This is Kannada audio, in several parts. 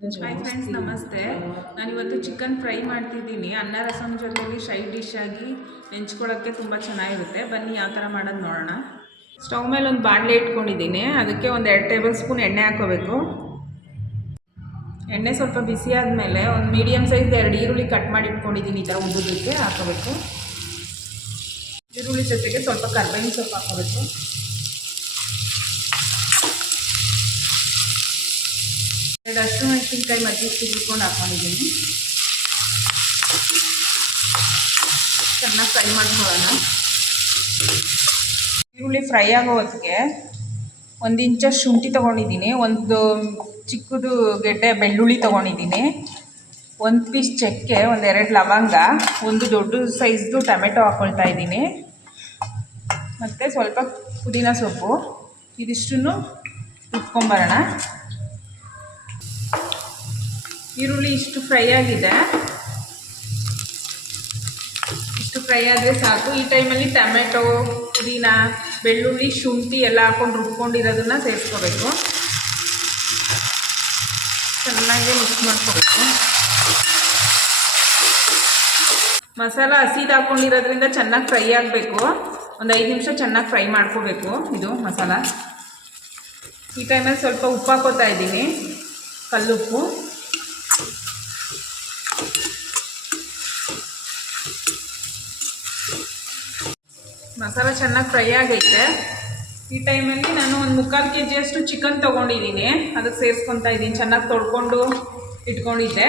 ಹಾಯ್ ಫ್ರೆಂಡ್ಸ್, ನಮಸ್ತೆ. ನಾನಿವತ್ತು ಚಿಕನ್ ಫ್ರೈ ಮಾಡ್ತಿದ್ದೀನಿ. ಅನ್ನ ರಸಮ್ ಜೊತೆಲಿ ಸೈಡ್ ಡಿಶ್ ಆಗಿ ನೆಂಚ್ಕೊಳ್ಳೋಕ್ಕೆ ತುಂಬ ಚೆನ್ನಾಗಿರುತ್ತೆ. ಬನ್ನಿ ಯಾವ ಥರ ಮಾಡೋದು ನೋಡೋಣ. ಸ್ಟವ್ ಮೇಲೆ ಒಂದು ಬಾಣಲೆ ಇಟ್ಕೊಂಡಿದ್ದೀನಿ. ಅದಕ್ಕೆ ಒಂದು 2 ಟೇಬಲ್ ಸ್ಪೂನ್ ಎಣ್ಣೆ ಹಾಕೋಬೇಕು. ಎಣ್ಣೆ ಸ್ವಲ್ಪ ಬಿಸಿ ಆದಮೇಲೆ ಒಂದು ಮೀಡಿಯಮ್ ಸೈಜ್ 2 ಈರುಳ್ಳಿ ಕಟ್ ಮಾಡಿ ಇಟ್ಕೊಂಡಿದ್ದೀನಿ. ಈ ಥರ ಉಬ್ಬುದಕ್ಕೆ ಹಾಕೋಬೇಕು. ಈರುಳ್ಳಿ ಜೊತೆಗೆ ಸ್ವಲ್ಪ ಕರ್ಬೇವಿನ ಸೊಪ್ಪು ಹಾಕೋಬೇಕು. 2 ಹಸಿಮೆಣಸಿನ್ಕಾಯಿ ಮಜ್ಜಿಗೆ ಸಿಗ್ಕೊಂಡು ಹಾಕೊಂಡಿದ್ದೀನಿ. ಚೆನ್ನಾಗಿ ಫ್ರೈ ಮಾಡ್ಕೊಳ್ಳೋಣ. ಈರುಳ್ಳಿ ಫ್ರೈ ಆಗೋ ಹೊತ್ತಿಗೆ 1 ಇಂಚಷ್ಟು ಶುಂಠಿ ತೊಗೊಂಡಿದ್ದೀನಿ, ಒಂದು ಚಿಕ್ಕದು ಗೆಡ್ಡೆ ಬೆಳ್ಳುಳ್ಳಿ ತೊಗೊಂಡಿದ್ದೀನಿ, 1 ಪೀಸ್ ಚಕ್ಕೆ, 2 ಲವಂಗ, ಒಂದು ದೊಡ್ಡ ಸೈಜ್ದು ಟೊಮೆಟೊ ಹಾಕ್ಕೊಳ್ತಾ ಇದ್ದೀನಿ, ಮತ್ತು ಸ್ವಲ್ಪ ಪುದೀನ ಸೊಪ್ಪು. ಇದಿಷ್ಟನ್ನು ರುಬ್ಕೊಂಬರೋಣ. ಈರುಳ್ಳಿ ಇಷ್ಟು ಫ್ರೈ ಆಗಿದೆ. ಇಷ್ಟು ಫ್ರೈ ಆದರೆ ಸಾಕು. ಈ ಟೈಮಲ್ಲಿ ಟೊಮೆಟೊ, ಪುದೀನ, ಬೆಳ್ಳುಳ್ಳಿ, ಶುಂಠಿ ಎಲ್ಲ ಹಾಕ್ಕೊಂಡು ರುಬ್ಕೊಂಡಿರೋದನ್ನು ಸೇರಿಸ್ಕೋಬೇಕು. ಚೆನ್ನಾಗಿ ಮಿಕ್ಸ್ ಮಾಡ್ಕೋಬೇಕು. ಮಸಾಲ ಹಸಿದು ಹಾಕ್ಕೊಂಡಿರೋದ್ರಿಂದ ಚೆನ್ನಾಗಿ ಫ್ರೈ ಆಗಬೇಕು. ಒಂದು 5 ನಿಮಿಷ ಚೆನ್ನಾಗಿ ಫ್ರೈ ಮಾಡ್ಕೋಬೇಕು ಇದು ಮಸಾಲ. ಈ ಟೈಮಲ್ಲಿ ಸ್ವಲ್ಪ ಉಪ್ಪು ಹಾಕೋತಾ ಇದ್ದೀನಿ, ಕಲ್ಲುಪ್ಪು. ಮಸಾಲ ಚೆನ್ನಾಗಿ ಫ್ರೈ ಆಗೈತೆ. ಈ ಟೈಮಲ್ಲಿ ನಾನು ಒಂದು 3/4 kg ಚಿಕನ್ ತೊಗೊಂಡಿದ್ದೀನಿ. ಅದಕ್ಕೆ ಸೇರಿಸ್ಕೊತಾ ಇದ್ದೀನಿ. ಚೆನ್ನಾಗಿ ತೊಳ್ಕೊಂಡು ಇಟ್ಕೊಂಡಿದ್ದೆ.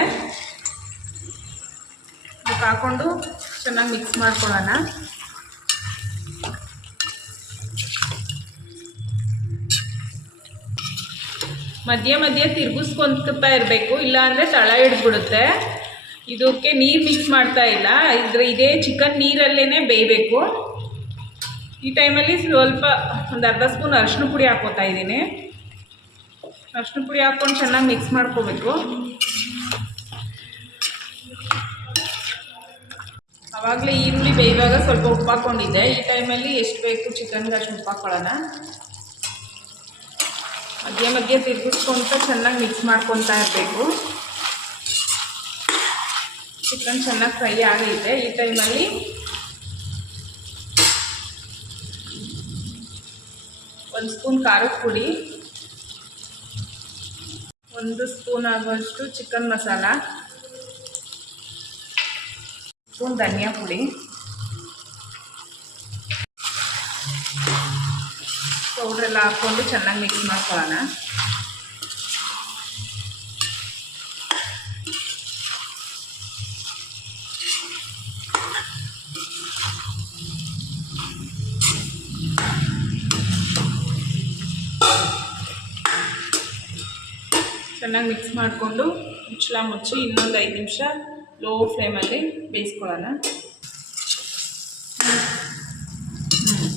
ಅದಕ್ಕೆ ಹಾಕ್ಕೊಂಡು ಚೆನ್ನಾಗಿ ಮಿಕ್ಸ್ ಮಾಡ್ಕೊಳ್ಳೋಣ. ಮಧ್ಯೆ ಮಧ್ಯೆ ತಿರುಗಿಸ್ಕೊತಾ ಇರಬೇಕು, ಇಲ್ಲಾಂದರೆ ತಳ ಹಿಡಿದ್ಬಿಡುತ್ತೆ. ಇದಕ್ಕೆ ನೀರು ಮಿಕ್ಸ್ ಮಾಡ್ತಾ ಇಲ್ಲ, ಇದೇ ಚಿಕನ್ ನೀರಲ್ಲೇ ಬೇಯಬೇಕು. ಈ ಟೈಮಲ್ಲಿ ಸ್ವಲ್ಪ ಒಂದು ಅರ್ಧ ಸ್ಪೂನ್ ಅರಿಶಿನ ಪುಡಿ ಹಾಕ್ಕೋತಾ ಇದ್ದೀನಿ. ಅರಿಶಿನ ಪುಡಿ ಹಾಕ್ಕೊಂಡು ಚೆನ್ನಾಗಿ ಮಿಕ್ಸ್ ಮಾಡ್ಕೋಬೇಕು. ಆವಾಗಲೇ ಈರುಳ್ಳಿ ಬೇಯುವಾಗ ಸ್ವಲ್ಪ ಉಪ್ಪು ಹಾಕ್ಕೊಂಡಿದ್ದೆ. ಈ ಟೈಮಲ್ಲಿ ಎಷ್ಟು ಬೇಕು ಚಿಕನ್ಗೆ ಅಷ್ಟು ಉಪ್ಪು ಹಾಕ್ಕೊಳ್ಳೋಣ. ಮಧ್ಯೆ ಮಧ್ಯೆ ತಿರುಗಿಸ್ಕೊತ ಚೆನ್ನಾಗಿ ಮಿಕ್ಸ್ ಮಾಡ್ಕೊತಾ ಇರಬೇಕು. ಚಿಕನ್ ಚೆನ್ನಾಗಿ ಫ್ರೈ ಆಗೈತೆ. ಈ ಟೈಮಲ್ಲಿ 1 ಸ್ಪೂನ್ ಖಾರದ ಪುಡಿ, 1 ಸ್ಪೂನ್ ಆಗುವಷ್ಟು ಚಿಕನ್ ಮಸಾಲ, ಸ್ಪೂನ್ ಧನಿಯಾ ಪುಡಿ, ಪೌಡ್ರೆಲ್ಲ ಹಾಕ್ಕೊಂಡು ಚೆನ್ನಾಗಿ ಮಿಕ್ಸ್ ಮಾಡ್ಕೊಳ್ಳೋಣ. ಚೆನ್ನಾಗಿ ಮಿಕ್ಸ್ ಮಾಡಿಕೊಂಡು ಮುಚ್ಚಳ ಮುಚ್ಚಿ ಇನ್ನೊಂದು 5 ನಿಮಿಷ ಲೋ ಫ್ಲೇಮಲ್ಲಿ ಬೇಯಿಸ್ಕೊಳ್ಳೋಣ.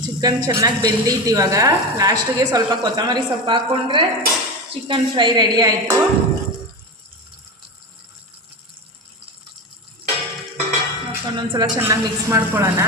ಚಿಕನ್ ಚೆನ್ನಾಗಿ ಬೆಂದೈತಿ. ಇವಾಗ ಲಾಸ್ಟಿಗೆ ಸ್ವಲ್ಪ ಕೊತ್ತಂಬರಿ ಸೊಪ್ಪು ಹಾಕ್ಕೊಂಡ್ರೆ ಚಿಕನ್ ಫ್ರೈ ರೆಡಿ ಆಯಿತು. ಹಾಕ್ಕೊಂಡು ಒಂದ್ಸಲ ಚೆನ್ನಾಗಿ ಮಿಕ್ಸ್ ಮಾಡ್ಕೊಳ್ಳೋಣ.